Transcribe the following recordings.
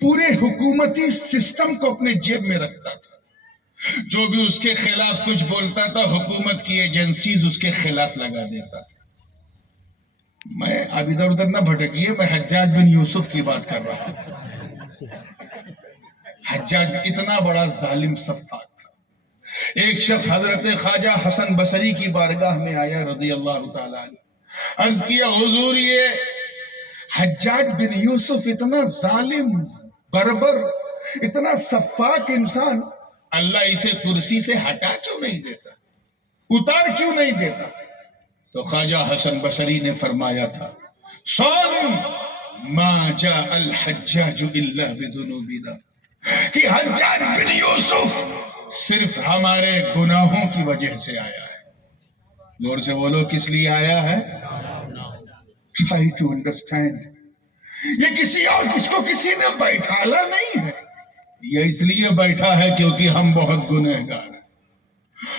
پورے حکومتی سسٹم کو اپنے جیب میں رکھتا تھا. جو بھی اس کے خلاف کچھ بولتا تھا حکومت کی ایجنسیز اس کے خلاف لگا دیتا تھا. میں اب ادھر ادھر نہ بھٹکیے، میں حجاج بن یوسف کی بات کر رہا ہوں. حجاج اتنا بڑا ظالم سفاک تھا. ایک شخص حضرت خواجہ حسن بصری کی بارگاہ میں آیا رضی اللہ تعالیٰ عنہ. عرض کیا حضور یہ حجاج بن یوسف اتنا ظالم بربر اتنا سفاک انسان، اللہ اسے کرسی سے ہٹا کیوں نہیں دیتا، اتار کیوں نہیں دیتا؟ تو خواجہ حسن بصری نے فرمایا تھا سن ما جاء الحجاج الا بذنوبنا، کہ حجاج بن یوسف صرف ہمارے گناہوں کی وجہ سے آیا ہے. زور سے بولو کس لیے آیا ہے؟ Try to understand. یہ کسی اور کس کو کسی نے بیٹھالا نہیں ہے، یہ اس لیے بیٹھا ہے کیونکہ ہم بہت گنہگار ہیں.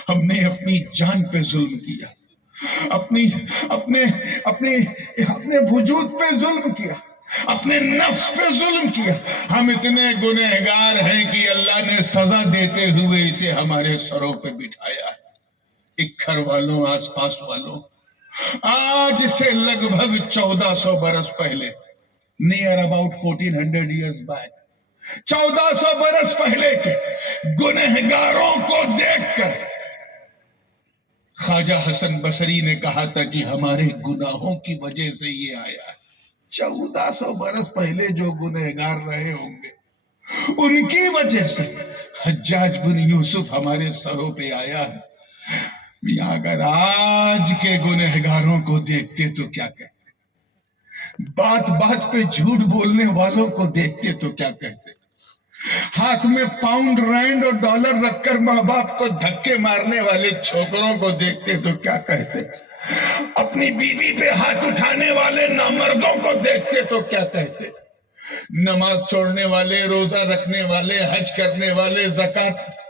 ہم نے اپنی جان پہ ظلم کیا، اپنے وجود پہ ظلم کیا، اپنے نفس پہ ظلم کیا. ہم اتنے گنہگار ہیں کہ اللہ نے سزا دیتے ہوئے اسے ہمارے سروں پہ بٹھایا ہے. ایک گھر والوں، آس پاس والوں، آج سے لگ بھگ 1400 برس پہلے، نیئر اباؤٹ 1400 ایئرز بیک، 1400 برس پہلے کے گنہگاروں کو دیکھ کر خواجہ حسن بصری نے کہا تھا کہ ہمارے گناہوں کی وجہ سے یہ آیا ہے. 1400 برس پہلے جو گنہگار رہے ہوں گے ان کی وجہ سے حجاج بن یوسف ہمارے سروں پہ آیا ہے. میاں اگر آج کے گنہگاروں کو دیکھتے تو کیا کہتے، بات بات پہ جھوٹ بولنے والوں کو دیکھتے تو کیا کہتے، ہاتھ میں پاؤنڈ رینڈ اور ڈالر رکھ کر ماں باپ کو دھکے مارنے والے چھوکروں کو دیکھتے تو کیا کہتے، اپنی بیوی پہ ہاتھ اٹھانے والے نامردوں کو دیکھتے تو کیا کہتے، نماز چھوڑنے والے، روزہ رکھنے والے، حج کرنے والے، زکوٰۃ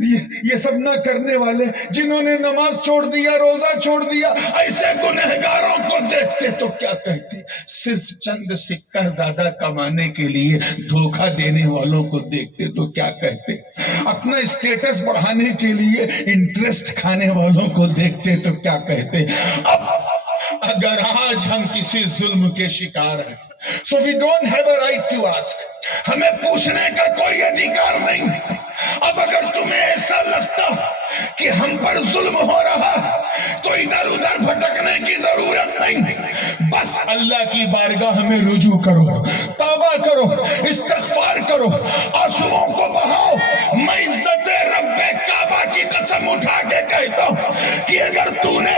یہ سب نہ کرنے والے، جنہوں نے نماز چھوڑ دیا، روزہ چھوڑ دیا، ایسے گنہگاروں کو دیکھتے تو کیا کہتے. صرف چند سکہ زیادہ کمانے کے لیے دھوکہ دینے والوں کو دیکھتے تو کیا کہتے. اپنا اسٹیٹس بڑھانے کے لیے انٹرسٹ کھانے والوں کو دیکھتے تو کیا کہتے. اب اگر آج ہم کسی ظلم کے شکار ہیں، so we don't have a right to ask، ہمیں پوچھنے کا کوئی ادھیکار نہیں. اب اگر تمہیں ایسا لگتا کہ ہم پر ظلم ہو رہا ہے تو ادھر ادھر بھٹکنے کی ضرورت نہیں، بس اللہ کی بارگاہ میں رجوع کرو، توبہ کرو، استغفار کرو، آنسوؤں کو بہاؤ. میں عزت رب کعبہ کی قسم اٹھا کے کہتا ہوں کہ اگر تو نے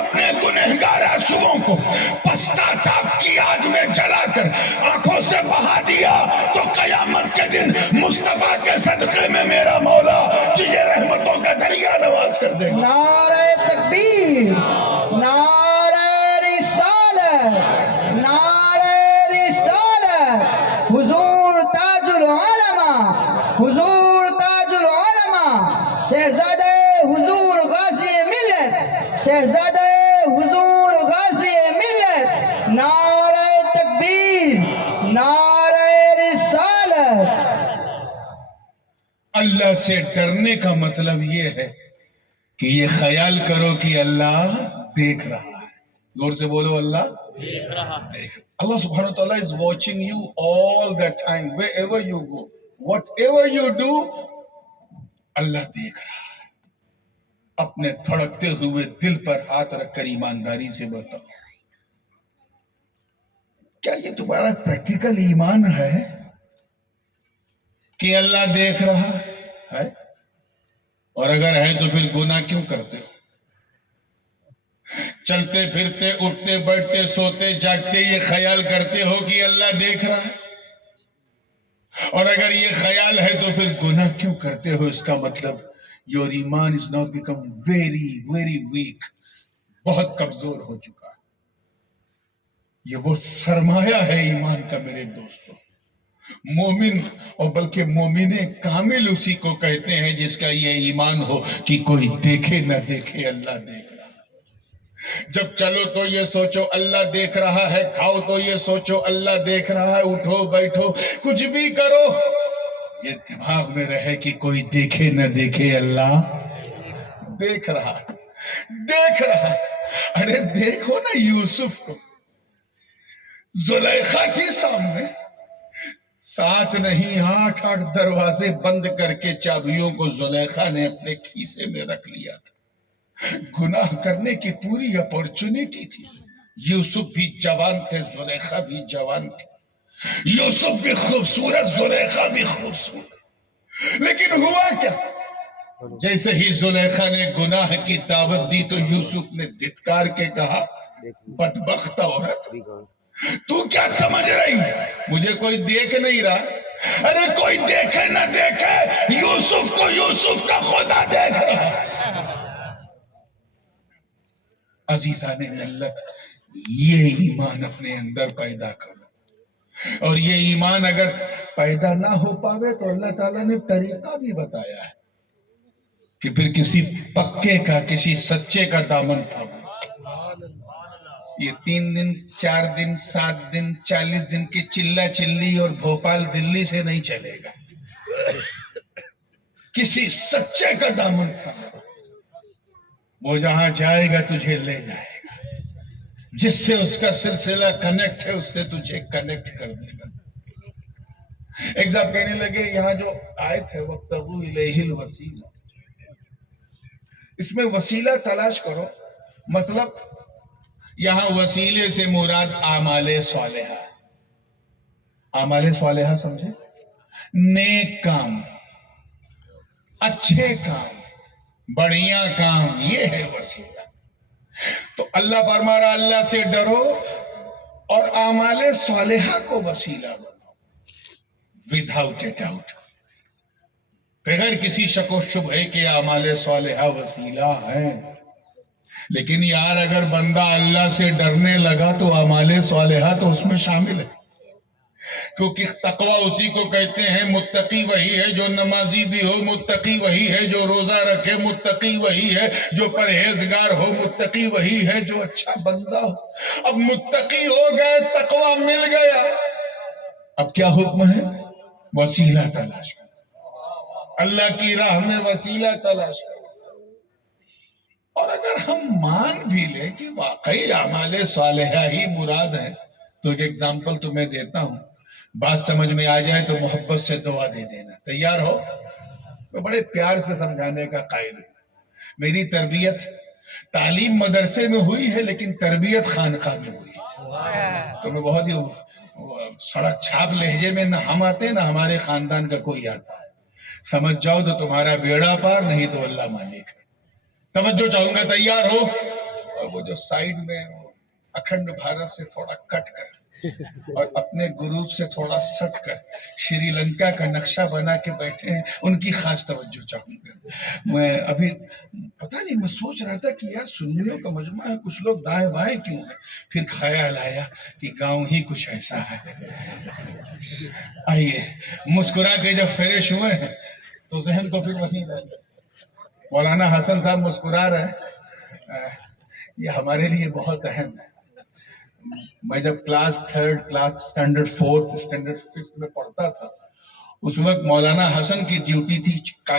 اپنے گنہگار آنسوؤں کو پشچاتاپ کی آگ میں جلا کر آنکھوں سے بہا دیا تو قیامت کے دن مصطفیٰ کے صدقے میں میرا مولا تجھے رحمتوں کا دریا نواز کر دے گا. نعرہ تکبیر، نعرہ رسالت، نعرہ رسالت. حضور تاج العلماء، حضور تاج العلماء، شہزادہ حضور غازی ملت، شہزادہ حضور غازی ملت. نعرہ تکبیر، نعرہ رسالت. اللہ سے ڈرنے کا مطلب یہ ہے کہ یہ خیال کرو کہ اللہ دیکھ رہا ہے. زور سے بولو اللہ دیکھ رہا ہے. اللہ سبحانہ وتعالی is watching you all the time, wherever you go, whatever you do, اللہ دیکھ رہا ہے. اپنے دھڑکتے ہوئے دل پر ہاتھ رکھ کر ایمانداری سے بتاؤ، کیا یہ تمہارا پریکٹیکل ایمان ہے کہ اللہ دیکھ رہا ہے؟ اور اگر ہے تو پھر گناہ کیوں کرتے ہو؟ چلتے پھرتے، اٹھتے بیٹھتے، سوتے جاگتے یہ خیال کرتے ہو کہ اللہ دیکھ رہا ہے؟ اور اگر یہ خیال ہے تو پھر گناہ کیوں کرتے ہو؟ اس کا مطلب your ایمان is now become very very weak، بہت کمزور ہو چکا ہے. یہ وہ سرمایہ ہے ایمان کا میرے دوستوں. مومن اور بلکہ مومن کامل اسی کو کہتے ہیں جس کا یہ ایمان ہو کہ کوئی دیکھے نہ دیکھے اللہ دیکھ رہا ہے. جب چلو تو یہ سوچو اللہ دیکھ رہا ہے، کھاؤ تو یہ سوچو اللہ دیکھ رہا ہے، اٹھو بیٹھو کچھ بھی کرو یہ دماغ میں رہے کہ کوئی دیکھے نہ دیکھے اللہ دیکھ رہا دیکھ رہا۔ ارے دیکھو نا یوسف کو، زلیخا تھی سامنے، 7 نہیں 8 دروازے بند کر کے چابیوں کو زلیخا نے اپنے کھیسے میں رکھ لیا تھا۔ گناہ کرنے کی پوری اپورچونٹی تھی، یوسف بھی جوان تھے، زلیخا بھی جوان تھی، یوسف بھی خوبصورت، زلیخا بھی خوبصورت، لیکن ہوا کیا؟ جیسے ہی زلیخا نے گناہ کی دعوت دی تو یوسف نے دھتکار کے کہا بدبخت عورت، تو کیا سمجھ رہی مجھے کوئی دیکھ نہیں رہا؟ ارے کوئی دیکھے نہ دیکھے یوسف کو یوسف کا خدا دیکھ رہا۔ عزیزان ملت، یہ ایمان اپنے اندر پیدا کرو، اور یہ ایمان اگر پیدا نہ ہو پاوے تو اللہ تعالیٰ نے طریقہ بھی بتایا ہے کہ پھر کسی پکے کا، کسی سچے کا دامن تھامو۔ یہ 3 دن 4 دن 7 دن 40 دن کی چلا چلی اور بھوپال دلی سے نہیں چلے گا، کسی سچے کا دامن تھامو، وہ جہاں جائے گا تجھے لے جائے گا، جس سے اس کا سلسلہ کنیکٹ ہے اس سے تجھے کنیکٹ کر دے گا۔ ایک صاحب کہنے لگے یہاں جو آیت ہے وَابْتَغُوا إِلَيْهِ الْوَسِيلَةَ، اس میں وسیلہ تلاش کرو، مطلب یہاں وسیلے سے مراد اعمال صالحہ، اعمال صالحہ سمجھے؟ نیک کام، اچھے کام، بڑھیا کام، یہ ہے وسیلہ۔ تو اللہ فرما رہا اللہ سے ڈرو اور اعمال صالحہ کو وسیلہ بناؤ، وداؤٹ اے ڈاؤٹ، بغیر کسی شک و شبہے کے اعمال صالحہ وسیلہ ہیں۔ لیکن یار اگر بندہ اللہ سے ڈرنے لگا تو اعمال صالحہ تو اس میں شامل ہے، کیونکہ تقوی اسی کو کہتے ہیں، متقی وہی ہے جو نمازی بھی ہو، متقی وہی ہے جو روزہ رکھے، متقی وہی ہے جو پرہیزگار ہو، متقی وہی ہے جو اچھا بندہ ہو۔ اب متقی ہو گئے، تقوی مل گیا، اب کیا حکم ہے؟ وسیلہ تلاش کرو، اللہ کی راہ میں وسیلہ تلاش کرو۔ اور اگر ہم مان بھی لیں کہ واقعی اعمال صالحہ ہی مراد ہے تو ایک ایگزامپل تمہیں دیتا ہوں، بات سمجھ میں آ جائے تو محبت سے دعا دے دینا، تیار ہو؟ میں بڑے پیار سے سمجھانے کا قائل ہوں۔ میری تربیت تعلیم مدرسے میں ہوئی ہے لیکن تربیت خانقاہ میں ہوئی ہے، تو میں بہت ہی سڑک چھاپ لہجے میں نہ ہم آتے نہ ہمارے خاندان کا کوئی آتا ہے، سمجھ جاؤ تو تمہارا بیڑا پار، نہیں تو اللہ مالک ہے۔ توجہ چاہوں گا، تیار ہو؟ اور وہ جو سائیڈ میں اکھنڈ بھارت سے تھوڑا کٹ کر اور اپنے گروپ سے تھوڑا سٹ کر شری لنکا کا نقشہ بنا کے بیٹھے ہیں، ان کی خاص توجہ چاہوں گا۔ میں ابھی پتہ نہیں، میں سوچ رہا تھا کہ یار سنیوں کا مجمع ہے، کچھ لوگ دائیں بائیں کیوں ہیں، پھر خیال آیا کہ گاؤں ہی کچھ ایسا ہے۔ آئیے مسکرا کے جب فریش ہوئے ہیں تو ذہن کو پھر وہیں لے گئے۔ مولانا حسن صاحب مسکرا رہے ہیں، یہ ہمارے لیے بہت اہم ہے۔ میں جب کلاس 3 کلاس اسٹینڈرڈ 4 اسٹینڈرڈ 5 میں پڑھتا تھا، اس وقت مولانا حسن کی ڈیوٹی تھی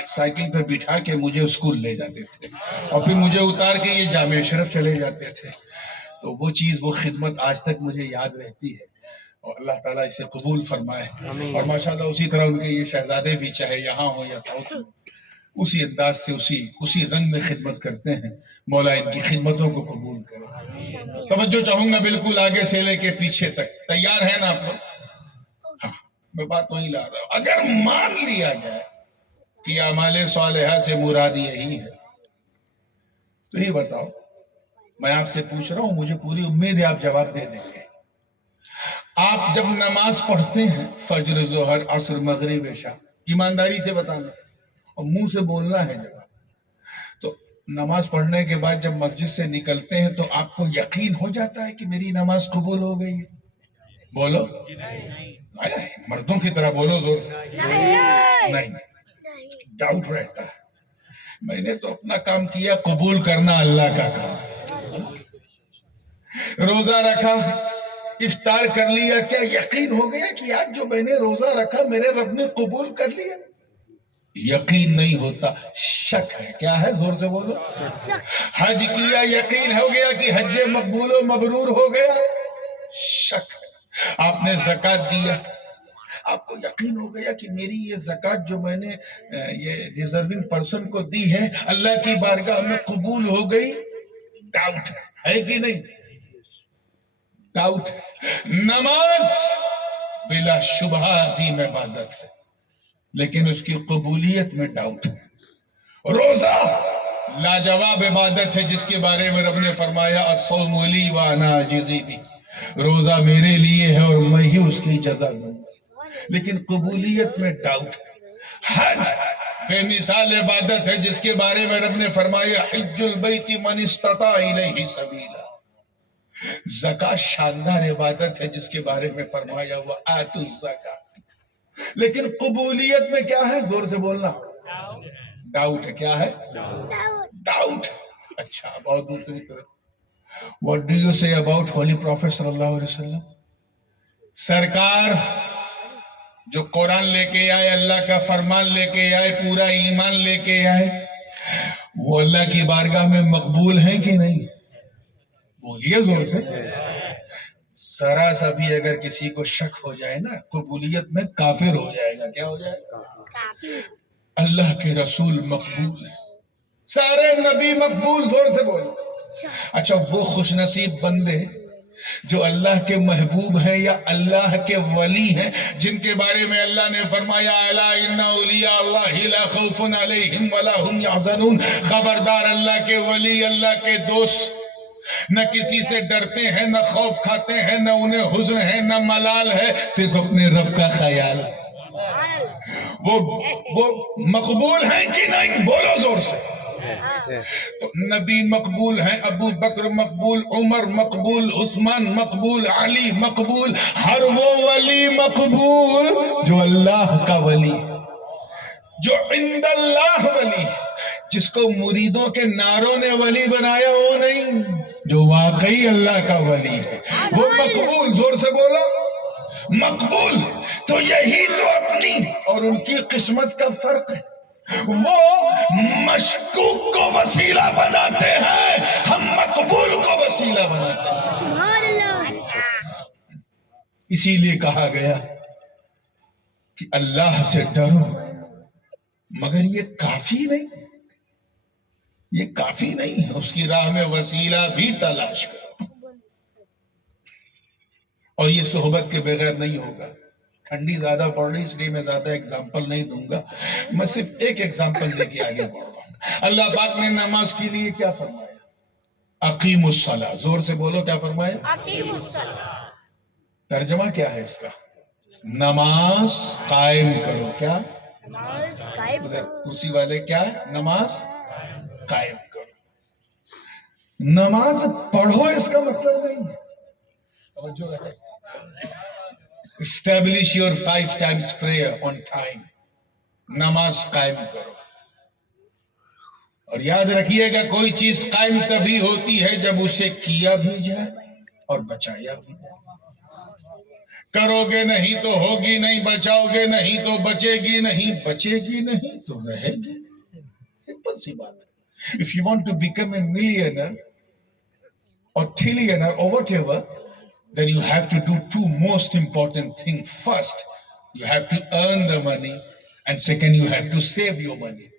سائیکل پہ بٹھا کے مجھے اسکول لے جاتے تھے اور پھر مجھے اتار کے یہ جامع اشرف چلے جاتے تھے۔ تو وہ چیز، وہ خدمت آج تک مجھے یاد رہتی ہے، اور اللہ تعالیٰ اسے قبول فرمائے۔ اور ماشاءاللہ اسی طرح ان کے یہ شہزادے بھی چاہے یہاں ہو یا ساؤتھ میں، اسی انداز سے اسی رنگ میں خدمت کرتے ہیں۔ مولا ان کی خدمتوں کو قبول کرے۔ توجہ چاہوں گا بالکل آگے سے لے کے پیچھے تک، تیار ہے نا آپ لوگ؟ ہاں، میں بات وہیں لا رہا ہوں۔ اگر مان لیا جائے کہ اعمال صالحہ سے مراد یہی ہے تو یہ بتاؤ، میں آپ سے پوچھ رہا ہوں، مجھے پوری امید ہے آپ جواب دے دیں گے۔ آپ جب نماز پڑھتے ہیں، فجر، ظہر، عصر، مغرب، عشاء، ایمانداری سے بتانا اور منہ سے بولنا ہے جواب، تو نماز پڑھنے کے بعد جب مسجد سے نکلتے ہیں تو آپ کو یقین ہو جاتا ہے کہ میری نماز قبول ہو گئی ہے؟ بولو، مردوں کی طرح بولو زور سے، نہیں، ڈاؤٹ رہتا ہے۔ میں نے تو اپنا کام کیا، قبول کرنا اللہ کا کام ہے۔ روزہ رکھا، افطار کر لیا، کیا یقین ہو گیا کہ آج جو میں نے روزہ رکھا میرے رب نے قبول کر لیا؟ یقین نہیں ہوتا، شک ہے۔ کیا ہے؟ زور سے بولو۔ حج کیا، یقین ہو گیا کہ حج مقبول و مبرور ہو گیا؟ شک ہے۔ آپ نے زکوٰۃ دیا، آپ کو یقین ہو گیا کہ میری یہ زکوٰۃ جو میں نے یہ ڈیزرونگ پرسن کو دی ہے اللہ کی بارگاہ میں قبول ہو گئی؟ ڈاؤٹ ہے کہ نہیں؟ ڈاؤٹ ہے۔ نماز بلا شبہ عظیم عبادت ہے، لیکن اس کی قبولیت میں ڈاؤٹ ہے۔ روزہ لاجواب عبادت ہے جس کے بارے میں رب نے فرمایا الصوم لی وانا اجزی بہ، روزہ میرے لیے ہے اور میں ہی اس کی جزا دوں گا، لیکن قبولیت میں ڈاؤٹ ہے۔ حج بے مثال عبادت ہے جس کے بارے میں رب نے فرمایا حج البیت من استطاع الیہ سبیلا، زکوٰۃ شاندار عبادت ہے جس کے بارے میں فرمایا وآتوا الزکاۃ، لیکن قبولیت میں کیا ہے؟ زور سے بولنا۔ ڈاؤٹ ہے۔ کیا ہے؟ ڈاؤٹ۔ اچھا، اب اور دوسری طرف what do you say about holy prophet صلی اللہ علیہ وسلم؟ سرکار جو قرآن لے کے آئے، اللہ کا فرمان لے کے آئے، پورا ایمان لے کے آئے، وہ اللہ کی بارگاہ میں مقبول ہیں کہ نہیں؟ بولیے زور سے۔ ذرا سا بھی اگر کسی کو شک ہو جائے نا قبولیت میں، کافر ہو جائے گا۔ کیا ہو جائے گا؟ اللہ کے رسول مقبول ہیں، سارے نبی مقبول۔ زور سے بولو۔ اچھا، وہ خوش نصیب بندے جو اللہ کے محبوب ہیں یا اللہ کے ولی ہیں، جن کے بارے میں اللہ نے فرمایا الا ان اولیاء اللہ لا خوف علیہم ولا هم يحزنون، خبردار اللہ کے ولی، اللہ کے دوست نہ کسی سے ڈرتے ہیں، نہ خوف کھاتے ہیں، نہ انہیں حزن ہے، نہ ملال ہے، صرف اپنے رب کا خیال۔ وہ مقبول ہیں کہ نہیں؟ بولو زور سے۔ تو نبی مقبول ہیں، ابو بکر مقبول، عمر مقبول، عثمان مقبول، علی مقبول، ہر وہ ولی مقبول جو اللہ کا ولی، جو عند اللہ ولی، جس کو مریدوں کے نعروں نے ولی بنایا، وہ نہیں، جو واقعی اللہ کا ولی ہے وہ مقبول۔ زور سے بولا، مقبول۔ تو یہی تو اپنی اور ان کی قسمت کا فرق ہے، وہ مشکوک کو وسیلہ بناتے ہیں، ہم مقبول کو وسیلہ بناتے ہیں۔ سبحان اللہ۔ اسی لیے کہا گیا کہ اللہ سے ڈرو، مگر یہ کافی نہیں، یہ کافی نہیں ہے، اس کی راہ میں وسیلہ بھی تلاش کرو، اور یہ صحبت کے بغیر نہیں ہوگا۔ ٹھنڈی زیادہ پڑ رہی، اس لیے میں زیادہ اگزامپل نہیں دوں گا، میں صرف ایک اگزامپل دے کے آگے بڑھ رہا ہوں۔ اللہ پاک نے نماز کے لیے کیا فرمایا؟ اقیم الصلاۃ۔ زور سے بولو، کیا فرمایا؟ اقیم الصلاۃ۔ ترجمہ کیا ہے اس کا؟ نماز قائم کرو۔ کیا؟ نماز قائم کرو۔ کرسی والے کیا ہے؟ نماز قائم کرو۔ نماز پڑھو اس کا مطلب نہیں ہے، توجہ رکھیں، establish your 5 times prayer on time، نماز قائم کرو۔ اور یاد رکھیے گا کوئی چیز قائم تبھی ہوتی ہے جب اسے کیا بھی جائے اور بچایا بھی جائے۔ کرو گے نہیں تو ہوگی نہیں، بچاؤ گے نہیں تو بچے گی نہیں، بچے گی نہیں تو رہے گی۔ سمپل سی بات ہے۔ If you want to become a millionaire or trillionaire or whatever, then you have to do 2 most important things. First, you have to earn the money, and second, you have to save your money.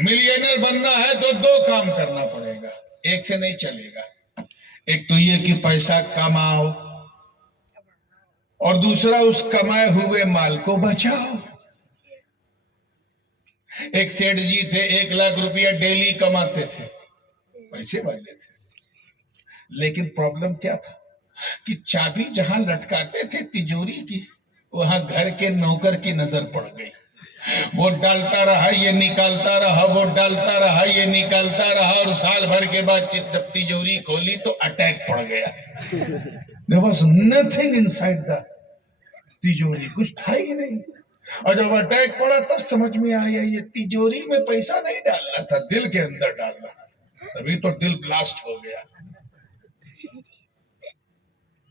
Millionaire بننا ہے تو 2 کام کرنا پڑے گا، ایک سے نہیں چلے گا۔ ایک تو یہ کہ پیسہ کماؤ، اور دوسرا اس کمائے ہوئے مال کو بچاؤ۔ ایک سیٹھ جی تھے، 1 لاکھ روپیہ ڈیلی کماتے تھے، پیسے والے تھے، لیکن پرابلم کیا تھا کہ چابی جہاں لٹکاتے تھے تجوری کی، وہاں گھر کے نوکر کی نظر پڑ گئی۔ وہ ڈالتا رہا، یہ نکالتا رہا، وہ ڈالتا رہا، یہ نکالتا رہا، اور سال بھر کے بعد جب تجوری کھولی تو اٹیک پڑ گیا۔ There was nothing inside the تجوری، کچھ تھا ہی نہیں۔ اور جب اٹیک پڑا تب سمجھ میں آیا یہ تجوری میں پیسہ نہیں ڈالنا تھا، دل کے اندر ڈالنا تھا، تبھی تو دل بلاسٹ ہو گیا۔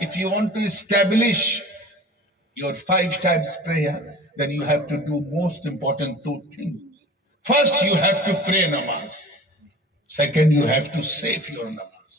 If you want to establish your 5 times prayer, then you have to do most important 2 things. First, you have to pray namaz. Second, you have to save your namaz.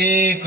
1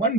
1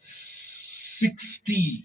60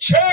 6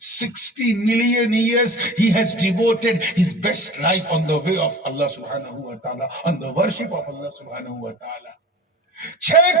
60 million years he has devoted his best life on the way of Allah subhanahu wa ta'ala, on the worship of Allah subhanahu wa ta'ala. 6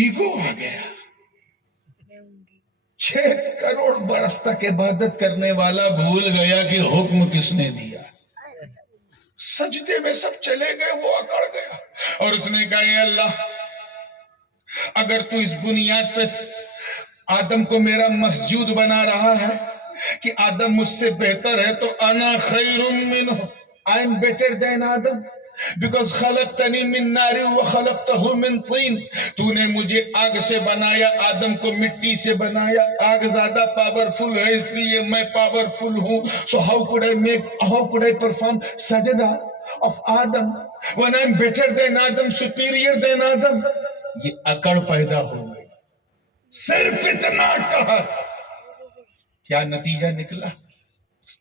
ego آ گیا. 6 کروڑ برس تک عبادت کرنے والا بھول گیا کہ حکم کس نے دیا. سجدے میں سب چلے گئے, وہ اکڑ گیا اور اس نے کہا, اے اللہ, اگر تو اس بنیاد پہ آدم کو میرا مسجود بنا رہا ہے کہ آدم مجھ سے بہتر ہے, تو انا خیر منہ, I am better than Adam, because خلقتنی من نار وخلقتہ من طین, تو نے مجھے آگ سے بنایا, آدم کو مٹی سے بنایا. آگ زیادہ پاورفل ہے اس لیے میں پاورفل ہوں. So how could I perform سجدہ of Adam when I am better than Adam, superior than آدم. یہ اکڑ پیدا ہو گئی. صرف اتنا کہا تھا, کیا نتیجہ نکلا؟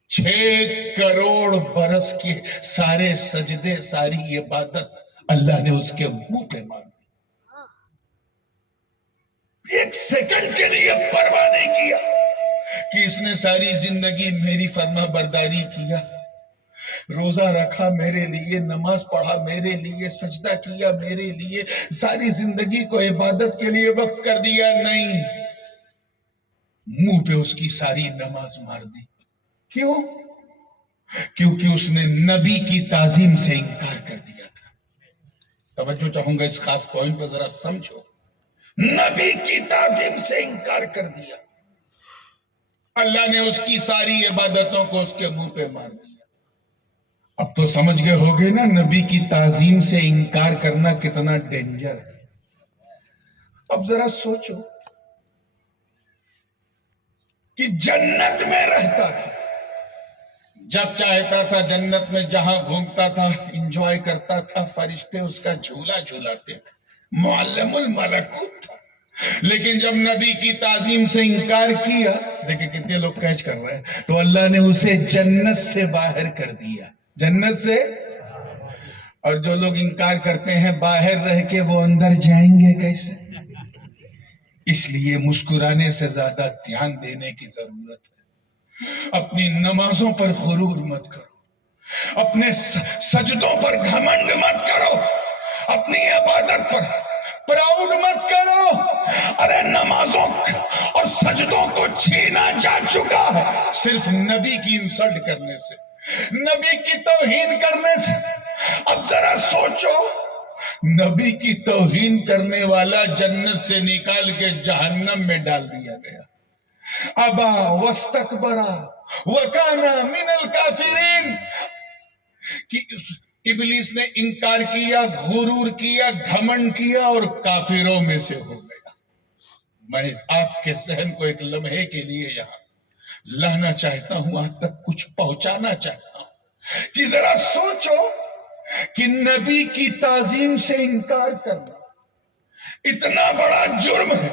6 کروڑ برس کے سارے سجدے, ساری عبادت اللہ نے اس کے منہ پہ مار دی. 1 سیکنڈ کے لیے پرواہ نہیں کیا کہ اس نے ساری زندگی میری فرما برداری کیا, روزہ رکھا میرے لیے, نماز پڑھا میرے لیے, سجدہ کیا میرے لیے, ساری زندگی کو عبادت کے لیے وقف کر دیا. نہیں, منہ پہ اس کی ساری نماز مار دی. کیوں؟ کیونکہ اس نے نبی کی تعظیم سے انکار کر دیا تھا. توجہ چاہوں گا اس خاص پوائنٹ پہ ذرا سمجھو. نبی کی تعظیم سے انکار کر دیا, اللہ نے اس کی ساری عبادتوں کو اس کے منہ پہ مار دیا. اب تو سمجھ گئے ہوگے نا نبی کی تعظیم سے انکار کرنا کتنا ڈینجر ہے. اب ذرا سوچو کہ جنت میں رہتا تھا, جب چاہتا تھا جنت میں جہاں گھومتا تھا انجوائے کرتا تھا, فرشتے اس کا جھولا جھولاتے تھے, معلم الملکوت تھا. لیکن جب نبی کی تعظیم سے انکار کیا, دیکھیں کتنے لوگ کیچ کر رہے ہیں, تو اللہ نے اسے جنت سے باہر کر دیا. جنت سے. اور جو لوگ انکار کرتے ہیں باہر رہ کے, وہ اندر جائیں گے کیسے؟ اس لیے مسکرانے سے زیادہ دھیان دینے کی ضرورت ہے. اپنی نمازوں پر غرور مت کرو, اپنے سجدوں پر گھمنڈ مت کرو, اپنی عبادت پر پراؤڈ مت کرو. ارے نمازوں اور سجدوں کو چھینا جا چکا ہے صرف نبی کی انسلٹ کرنے سے, نبی کی توہین کرنے سے. اب ذرا سوچو, نبی کی توہین کرنے والا جنت سے نکال کے جہنم میں ڈال دیا گیا. ابا واستکبرا وکانا من الکافرین, کہ ابلیس نے انکار کیا, غرور کیا, گھمنڈ کیا اور کافروں میں سے ہو گیا. میں آپ کے ذہن کو ایک لمحے کے لیے یہاں لانا چاہتا ہوں, آج تک کچھ پہنچانا چاہتا ہوں کہ ذرا سوچو کہ نبی کی تعظیم سے انکار کرنا اتنا بڑا جرم ہے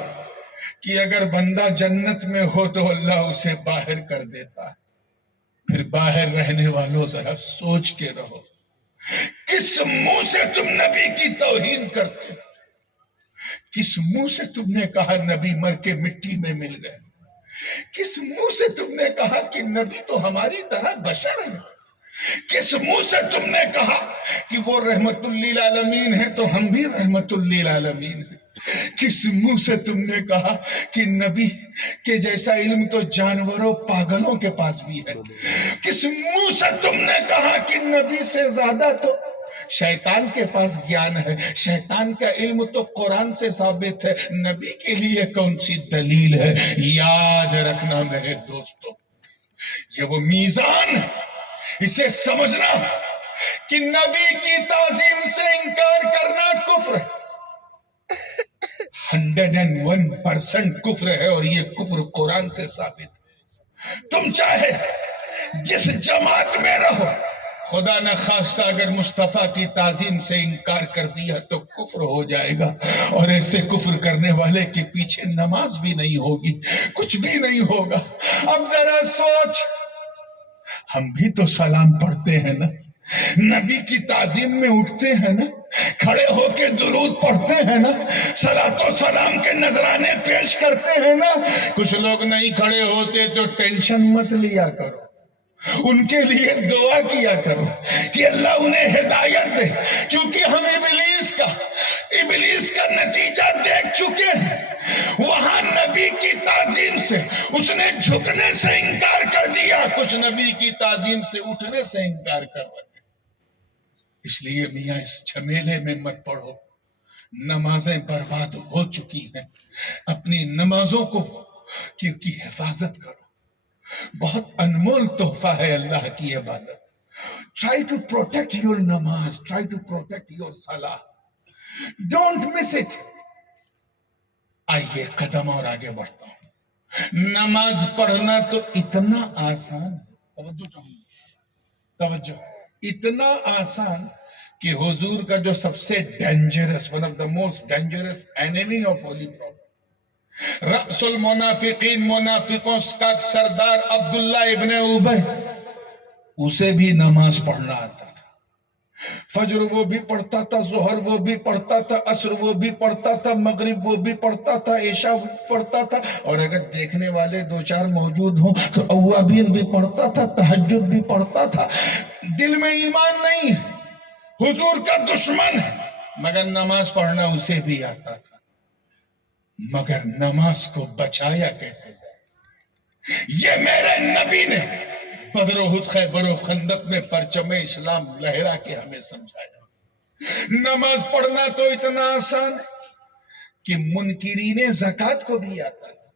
کہ اگر بندہ جنت میں ہو تو اللہ اسے باہر کر دیتا ہے. پھر باہر رہنے والوں ذرا سوچ کے رہو, کس منہ سے تم نبی کی توہین کرتے ہو؟ کس منہ سے تم نے کہا نبی مر کے مٹی میں مل گئے؟ کس منہ سے تم نے کہا کہ نبی تو ہماری طرح بشر ہے؟ کس منہ سے تم نے کہا کہ وہ رحمت للعالمین ہے تو ہم بھی رحمت للعالمین ہیں؟ کس منہ سے تم نے کہا کہ نبی کے جیسا علم تو جانوروں پاگلوں کے پاس بھی ہے؟ کس منہ سے تم نے کہا کہ نبی سے زیادہ تو شیطان کے پاس گیان ہے؟ شیطان کا علم تو قرآن سے ثابت ہے, نبی کے لیے کون سی دلیل ہے؟ یاد رکھنا میرے دوستو, یہ وہ میزان ہے, اسے سمجھنا کہ نبی کی تعظیم سے انکار کرنا کفر ہے, 101% کفر ہے, اور یہ کفر قرآن سے ثابت ہے. تم چاہے جس جماعت میں رہو, خدا نہ خواستہ اگر مصطفیٰ کی تعظیم سے انکار کر دیا تو کفر ہو جائے گا, اور ایسے کفر کرنے والے کے پیچھے نماز بھی نہیں ہوگی, کچھ بھی نہیں ہوگا. اب ذرا سوچ, ہم بھی تو سلام پڑھتے ہیں نا, نبی کی تعظیم میں اٹھتے ہیں نا, کھڑے ہو کے درود پڑھتے ہیں نا, صلاۃ و سلام کے نذرانے پیش کرتے ہیں نا. کچھ لوگ نہیں کھڑے ہوتے تو ٹینشن مت لیا کرو, ان کے لیے دعا کیا کرو کہ اللہ انہیں ہدایت دے, کیونکہ ہم ابلیس کا ابلیس کا نتیجہ دیکھ چکے ہیں. وہاں نبی کی تعظیم سے اس نے جھکنے سے انکار کر دیا, کچھ نبی کی تعظیم سے اٹھنے سے انکار کر رہے. اس لیے میاں اس جھمیلے میں مت پڑھو, نمازیں برباد ہو چکی ہیں. اپنی نمازوں کو کی حفاظت کرو, بہت انمول تحفہ ہے اللہ کی عبادت. Try to protect your namaz, try to protect your salah. Don't miss it. آئیے قدم اور آگے بڑھتا ہوں. نماز پڑھنا تو اتنا آسان, توجہ, اتنا آسان کہ حضور کا جو سب سے dangerous, one of the most dangerous enemy of Holy Prophet, رأس المنافقین, منافقوں کا سردار عبداللہ ابن ابی, اسے بھی نماز پڑھنا آتا تھا. فجر وہ بھی پڑھتا تھا, ظہر وہ بھی پڑھتا تھا, عصر وہ بھی پڑھتا تھا, مغرب وہ بھی پڑھتا تھا, عشاء وہ پڑھتا تھا, اور اگر دیکھنے والے دو چار موجود ہوں تو اوابین بھی پڑھتا تھا, تہجد بھی پڑھتا تھا. دل میں ایمان نہیں, حضور کا دشمن, مگر نماز پڑھنا اسے بھی آتا تھا. مگر نماز کو بچایا کیسے جائے, یہ میرے نبی نے بدر و احد, خیبر و خندق میں پرچم اسلام لہرا کے ہمیں سمجھایا. نماز پڑھنا تو اتنا آسان کہ منکرین زکوٰۃ کو بھی آتا تھا.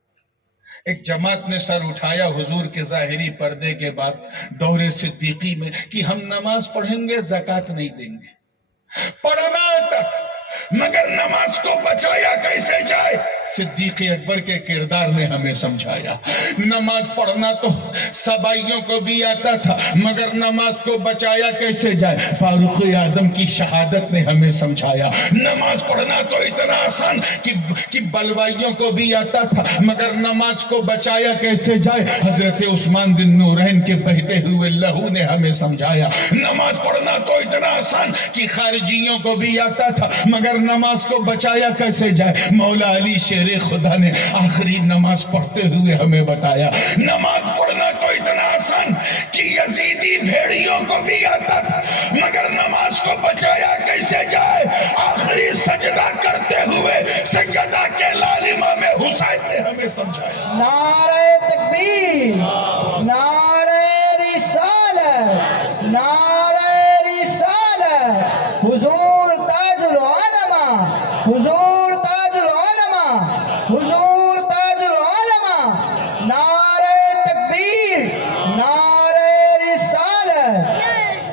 ایک جماعت نے سر اٹھایا حضور کے ظاہری پردے کے بعد دور صدیقی میں کہ ہم نماز پڑھیں گے, زکوٰۃ نہیں دیں گے. پڑھنا آتا تھا مگر نماز کو بچایا کیسے جائے, صدیق اکبر کے کردار نے ہمیں سمجھایا. نماز پڑھنا تو سبائیوں کو بھی آتا تھا مگر نماز کو بچایا کیسے جائے, فاروق اعظم کی شہادت نے ہمیں سمجھایا. نماز پڑھنا تو اتنا آسان کہ بلوائیوں کو بھی آتا تھا مگر نماز کو بچایا کیسے جائے, حضرت عثمان ذی النورین کے بہتے ہوئے لہو نے ہمیں سمجھایا. نماز پڑھنا تو اتنا آسان کہ خارجیوں کو بھی آتا تھا مگر نماز کو بچایا کیسے جائے. مولا علی شیر خدا نے آخری نماز پڑھتے ہوئے ہمیں بتایا. نماز پڑھنا تو اتنا آسان کہ یزیدی بھیڑیوں کو بھی آتا تھا مگر نماز کو بچایا کیسے جائے. آخری سجدہ کرتے ہوئے سیدہ کے لال امام حسین نے ہمیں سمجھایا. نعرہ تکبیر, نعرہ رسالت, نعرہ رسالت. حضور تاج العلماء, حضور تاج العلماء, حضور تاج العلماء. نعرہ تکبیر, نعرہ رسالت.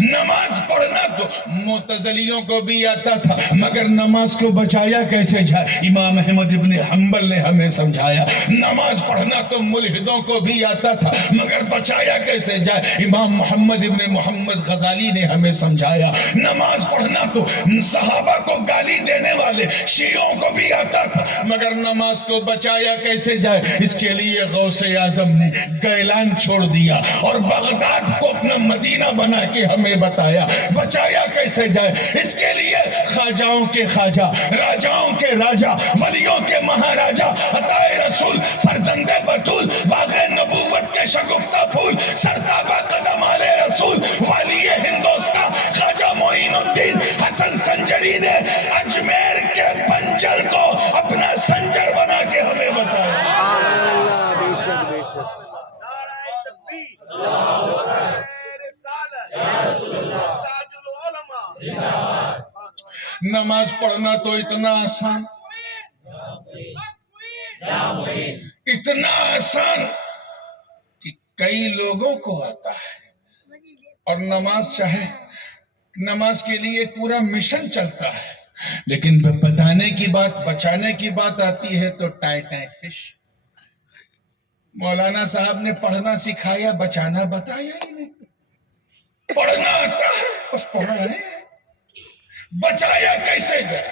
نماز پڑھنا تو معتزلیوں کو بھی آتا تھا مگر نماز کو بچایا کیسے جائے. امام احمد ابن حنبل نے ہمیں سمجھایا. نماز پڑھنا تو ملحدوں کو بھی آتا تھا مگر بچایا کیسے جائے. امام محمد ابن محمد غزالی نے ہمیں سمجھایا. نماز پڑھنا تو صحابہ کو گالی دینے والے شیعوں کو بھی آتا تھا مگر نماز کو بچایا کیسے جائے. اس کے لیے غوث اعظم نے گیلان چھوڑ دیا اور بغداد کو اپنا مدینہ بنا کے ہمیں بتایا بچایا کیسے جائے. اس کے لیے خواجاؤں کے خواجہ, راجاؤں کے راجہ, ولیوں کے مہاراجہ, عطائے رسول, فرزند بطول, باغ نبوت کے شگفتہ پھول, سرتابہ قدم آل رسول, والی ہندوستان خواجہ معین الدین حسن سنجری نے اجمیر کے بنجر کو اپنا سنجر بنا کے ہمیں بتایا. نماز پڑھنا تو اتنا آسان, اتنا آسان کہ کئی لوگوں کو آتا ہے اور نماز کے لیے ایک پورا مشن چلتا ہے, لیکن بتانے کی بات, بچانے کی بات آتی ہے تو ٹائے ٹائے فش. مولانا صاحب نے پڑھنا سکھایا, بچانا بتایا ہی نہیں. پڑھنا آتا ہے بس پڑھ رہے ہیں, بچایا کیسے گئے.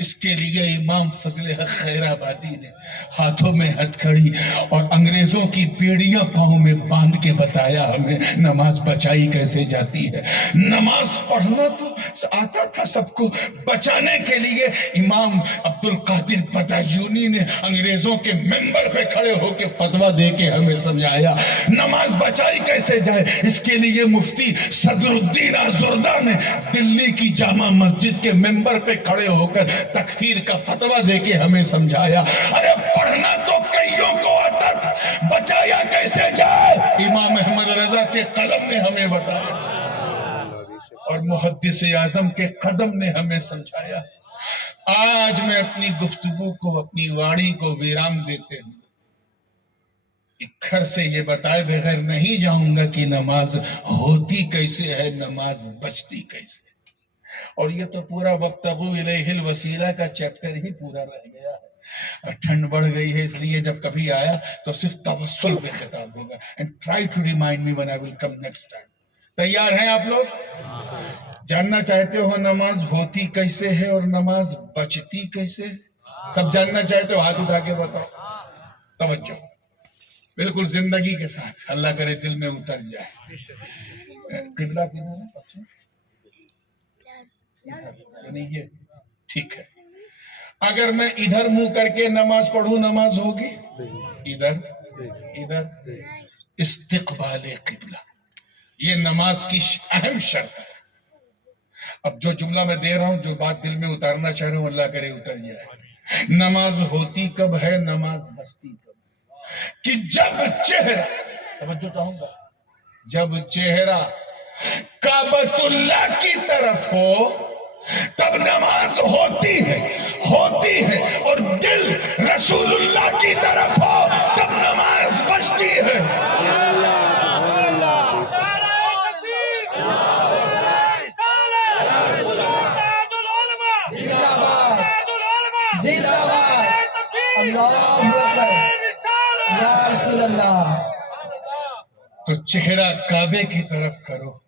اس کے لیے امام فضل حق خیر آبادی نے ہاتھوں میں ہتھکڑی اور انگریزوں کی بیڑیاں پاؤں میں باندھ کے بتایا ہمیں نماز بچائی کیسے جاتی ہے۔ نماز پڑھنا تو آتا تھا سب کو، بچانے کے لیے امام عبد القادر بدایونی نے انگریزوں کے ممبر پہ کھڑے ہو کے فتویٰ دے کے ہمیں سمجھایا نماز بچائی کیسے جائے۔ اس کے لیے مفتی صدر الدین آزردہ نے دلی کی جامع مسجد کے ممبر پہ کھڑے ہو کر تکفیر کا فتویٰ دے کے ہمیں سمجھایا۔ ارے پڑھنا تو کئیوں کو آتا تھا، بچایا کیسے جائے امام احمد رضا کے قلم نے ہمیں بتایا اور محدث اعظم کے قدم نے ہمیں سمجھایا۔ آج میں اپنی گفتگو کو، اپنی واڑی کو ویرام دیتے ہوں ایک گھر سے یہ بتائے بغیر نہیں جاؤں گا کہ نماز ہوتی کیسے ہے، نماز بچتی کیسے ہے۔ اور یہ تو پورا وابتغوا الیہ الوسیلہ کا چیپٹر ہی پورا رہ گیا ہے۔ ٹھنڈ بڑھ گئی ہے اس لیے جب کبھی آیا تو صرف توسل پہ خطاب ہوگا۔ And try to remind me when I will come next time۔ تیار ہیں آپ لوگ؟ جاننا چاہتے ہو نماز ہوتی کیسے ہے اور نماز بچتی کیسے ہے؟ سب جاننا چاہتے ہو ہاتھ اٹھا کے بتاؤ۔ توجہ بالکل زندگی کے ساتھ، اللہ کرے دل میں اتر جائے۔ قبلہ کدھر ہے؟ اچھا نہیں یہ ٹھیک ہے۔ اگر میں ادھر منہ کر کے نماز پڑھوں نماز ہوگی؟ ادھر ادھر استقبال قبلہ یہ نماز کی اہم شرط ہے۔ اب جو جملہ میں دے رہا ہوں، جو بات دل میں اتارنا چاہ رہا ہوں، اللہ کرے اتر جائے۔ نماز ہوتی کب ہے، نماز بچتی کب ہے؟ کہ جب چہرہ، توجہ چاہوں گا، جب چہرہ کعبۃ اللہ کی طرف ہو تب نماز ہوتی ہے اور دل رسول اللہ کی طرف ہو تب نماز بچتی ہے۔ زندہ باد، اللہ اکبر، یا رسول اللہ۔ تو چہرہ کعبے کی طرف کرو،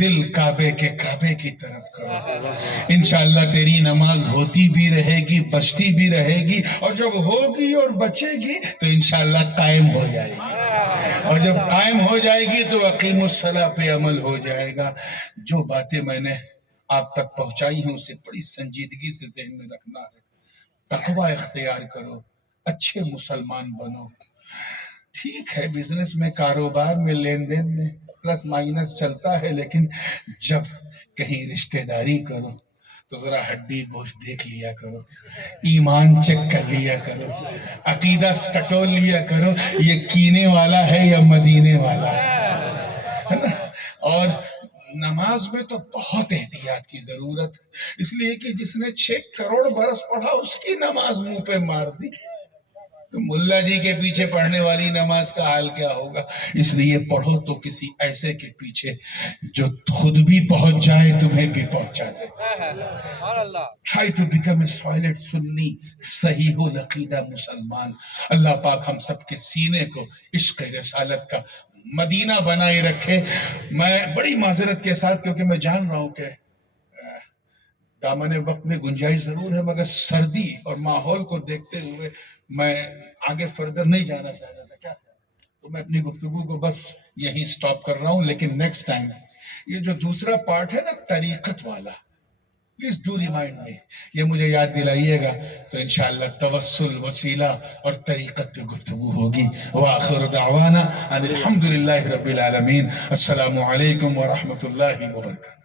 دل کعبے کی طرف کرو، انشاءاللہ تیری نماز ہوتی بھی رہے گی، بچتی بھی رہے گی، اور جب ہوگی اور بچے گی تو انشاءاللہ قائم ہو جائے گی، اور جب قائم ہو جائے گی تو اقیم الصلاۃ پہ عمل ہو جائے گا۔ جو باتیں میں نے آپ تک پہنچائی ہیں اسے بڑی سنجیدگی سے ذہن میں رکھنا ہے۔ تقوی اختیار کرو، اچھے مسلمان بنو۔ ٹھیک ہے بزنس میں، کاروبار میں، لین دین میں پلس مائنس چلتا ہے، لیکن جب کہیں رشتہ داری کرو تو ذرا ہڈی گوشت دیکھ لیا کرو، ایمان چیک کر لیا کرو، عقیدہ ٹٹول لیا کرو، یہ کینے والا ہے یا مدینے والا ہے نا۔ اور نماز میں تو بہت احتیاط کی ضرورت ہے، اس لیے کہ جس نے 6 کروڑ برس پڑھا اس کی نماز منہ پہ مار دی، تو ملا جی کے پیچھے پڑھنے والی نماز کا حال کیا ہوگا؟ اس لیے پڑھو تو کسی ایسے کے پیچھے جو خود بھی پہنچ جائے، تمہیں بھی پہنچا دے۔ Try to become a solid سنی صحیح العقیدہ مسلمان۔ اللہ پاک ہم سب کے سینے کو عشق رسالت کا مدینہ بنائے رکھے۔ میں بڑی معذرت کے ساتھ، کیونکہ میں جان رہا ہوں کہ دامن وقت میں گنجائش ضرور ہے، مگر سردی اور ماحول کو دیکھتے ہوئے میں آگے فردر نہیں جانا چاہ رہا تھا، کیا تو میں اپنی گفتگو کو بس یہیں سٹاپ کر رہا ہوں۔ لیکن نیکسٹ ٹائم یہ جو دوسرا پارٹ ہے نا طریقت والا، پلیز ڈو ریمائنڈ می، یہ مجھے یاد دلائیے گا، تو انشاءاللہ توسل، وسیلہ اور طریقت پہ گفتگو ہوگی۔ وآخر دعوانا ان الحمدللہ رب العالمین۔ السلام علیکم ورحمۃ اللہ وبرکاتہ۔